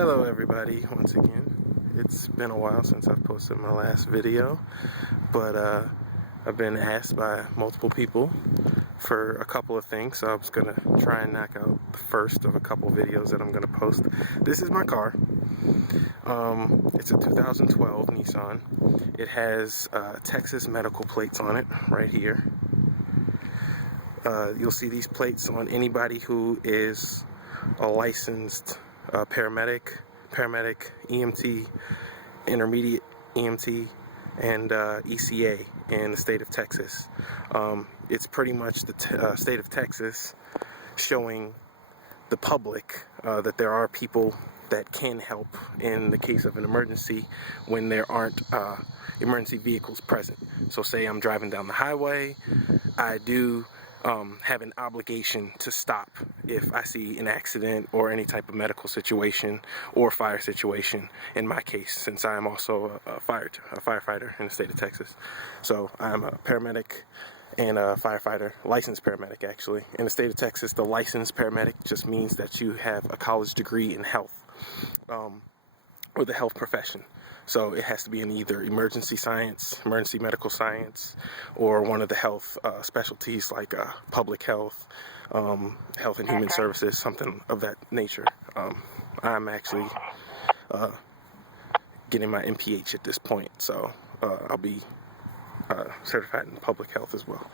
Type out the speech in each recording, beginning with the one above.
Hello everybody, once again. It's been a while since I've posted my last video, but I've been asked by multiple people for a couple of things, so I was going to try and knock out the first of a couple videos that I'm going to post. This is my car. It's a 2012 Nissan. It has Texas medical plates on it, right here. You'll see these plates on anybody who is a licensed paramedic, EMT, intermediate EMT, and ECA in the state of Texas. It's pretty much the state of Texas showing the public that there are people that can help in the case of an emergency when there aren't emergency vehicles present. So say I'm driving down the highway, I do have an obligation to stop if I see an accident or any type of medical situation or fire situation, in my case, since I am also a firefighter in the state of Texas. So I'm a paramedic and a firefighter, licensed paramedic actually. In the state of Texas, the licensed paramedic just means that you have a college degree in health, or the health profession. So it has to be in either emergency science, emergency medical science, or one of the health specialties like public health, health and human services, something of that nature. I'm actually getting my MPH at this point, so I'll be certified in public health as well.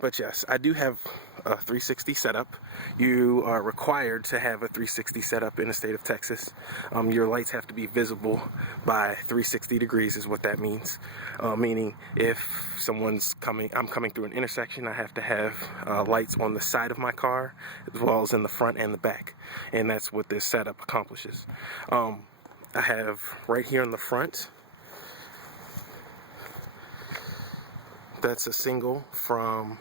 But yes, I do have a 360 setup. You are required to have a 360 setup in the state of Texas. Your lights have to be visible by 360 degrees is what that means. Meaning if someone's coming, I'm coming through an intersection, I have to have lights on the side of my car as well as in the front and the back. And that's what this setup accomplishes. I have right here in the front, that's a single from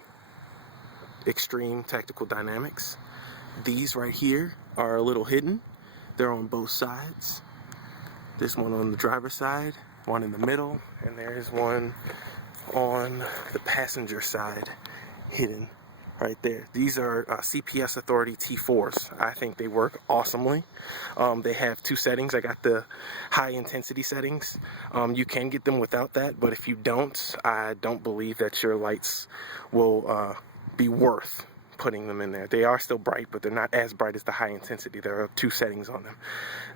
Extreme Tactical Dynamics. These right here are a little hidden. They're on both sides. This one on the driver's side, one in the middle, and there is one on the passenger side, hidden right there. These are CPS Authority T4s. I think they work awesomely. They have two settings. I got the high intensity settings. You can get them without that, but if you don't, I don't believe that your lights will be worth putting them in there. They are still bright, but they're not as bright as the high intensity. There are two settings on them.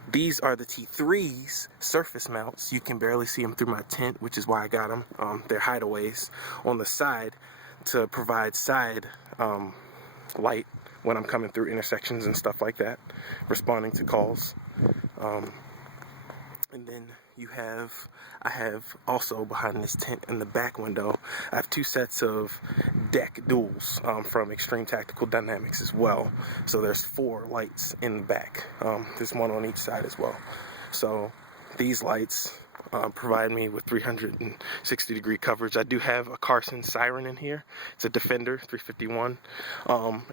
These are the T3s, surface mounts. You can barely see them through my tint, which is why I got them. They're hideaways on the side to provide side light when I'm coming through intersections and stuff like that, responding to calls. And then I have also behind this tent in the back window, I have two sets of deck duals from Extreme Tactical Dynamics as well. So there's 4 lights in the back. There's one on each side as well. So these lights provide me with 360 degree coverage. I do have a Carson siren in here. It's a Defender 351,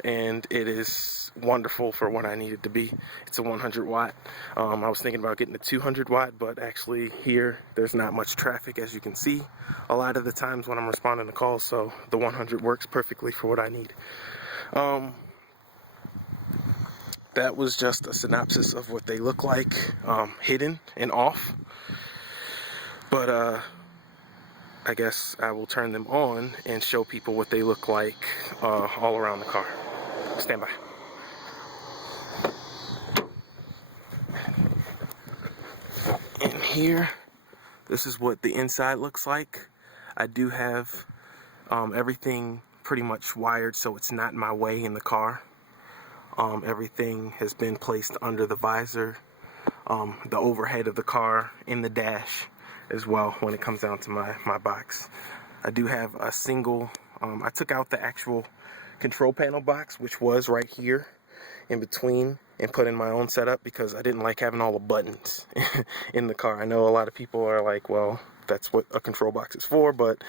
and it is wonderful for what I need it to be. It's a 100 watt. I was thinking about getting a 200 watt, but actually here there's not much traffic, as you can see a lot of the times when I'm responding to calls, so the 100 works perfectly for what I need. That was just a synopsis of what they look like hidden and off. But I guess I will turn them on and show people what they look like all around the car. Stand by. In here, this is what the inside looks like. I do have everything pretty much wired so it's not in my way in the car. Everything has been placed under the visor, the overhead of the car, in the dash as well when it comes down to my box. I do have a single, I took out the actual control panel box, which was right here in between, and put in my own setup because I didn't like having all the buttons in the car. I know a lot of people are like, well, that's what a control box is for, but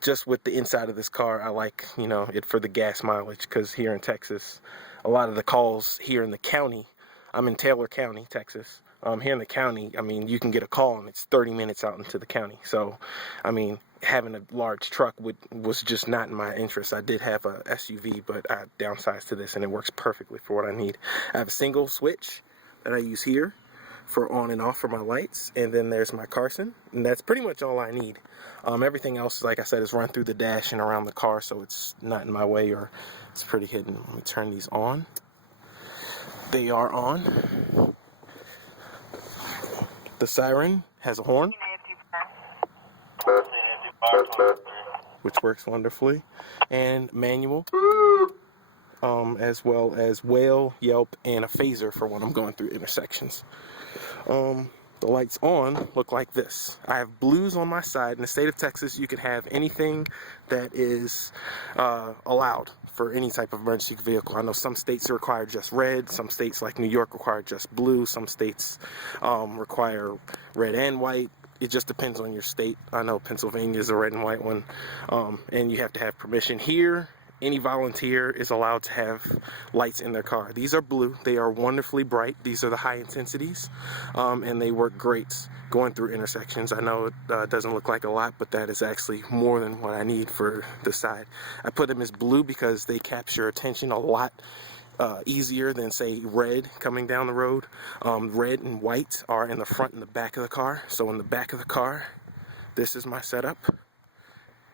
just with the inside of this car, I like, you know, it for the gas mileage, because here in Texas, a lot of the calls here in the county, I'm in Taylor County, Texas. Here in the county, I mean, you can get a call and it's 30 minutes out into the county. So, I mean, having a large truck was just not in my interest. I did have a SUV, but I downsized to this and it works perfectly for what I need. I have a single switch that I use here for on and off for my lights, and then there's my Carson, and that's pretty much all I need. Everything else, like I said, is run through the dash and around the car, so it's not in my way or it's pretty hidden. Let me turn these on. They are on. The siren has a horn, which works wonderfully, and manual, as well as whale, yelp, and a phaser for when I'm going through intersections. The lights on look like this. I have blues on my side. In the state of Texas, you can have anything that is allowed for any type of emergency vehicle. I know some states require just red, some states like New York require just blue, some states require red and white. It just depends on your state. I know Pennsylvania is a red and white one, and you have to have permission. Here, any volunteer is allowed to have lights in their car. These are blue. They are wonderfully bright. These are the high intensities, and they work great going through intersections. I know it doesn't look like a lot, but that is actually more than what I need for the side. I put them as blue because they capture attention a lot easier than, say, red coming down the road. Red and white are in the front and the back of the car. So in the back of the car, this is my setup,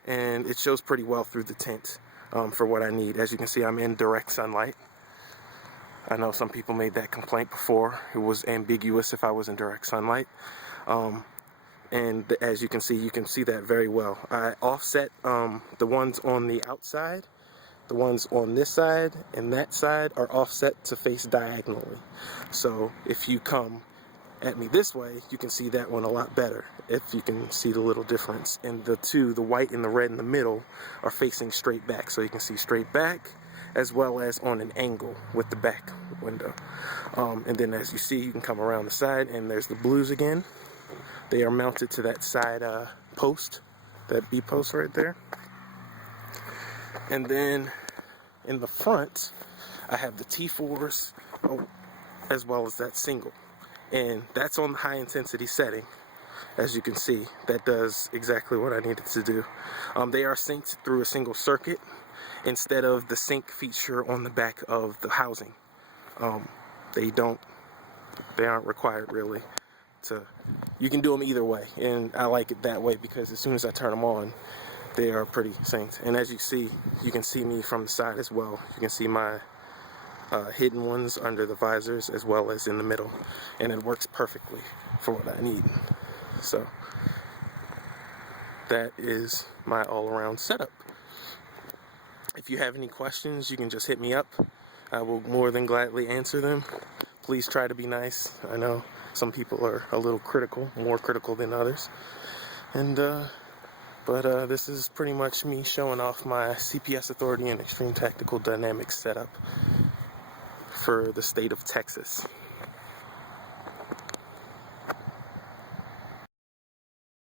and it shows pretty well through the tint. For what I need. As you can see, I'm in direct sunlight. I know some people made that complaint before. It was ambiguous if I was in direct sunlight. And as you can see that very well. I offset the ones on the outside. The ones on this side and that side are offset to face diagonally. So if you come at me this way, you can see that one a lot better, if you can see the little difference. And the two, the white and the red in the middle, are facing straight back, so you can see straight back as well as on an angle with the back window. And then as you see, you can come around the side, and there's the blues again. They are mounted to that side post, that B post right there. And then in the front, I have the T4s as well as that single. And that's on the high intensity setting. As you can see, that does exactly what I needed to do. They are synced through a single circuit instead of the sync feature on the back of the housing. They aren't required really to, you can do them either way, and I like it that way because as soon as I turn them on, they are pretty synced. And as you see, you can see me from the side as well. You can see my hidden ones under the visors as well as in the middle, and it works perfectly for what I need. So that is my all-around setup. If you have any questions, you can just hit me up. I will more than gladly answer them. Please try to be nice. I know some people are a little critical, more critical than others, and but this is pretty much me showing off my CPS Authority and Extreme Tactical Dynamics setup for the state of Texas.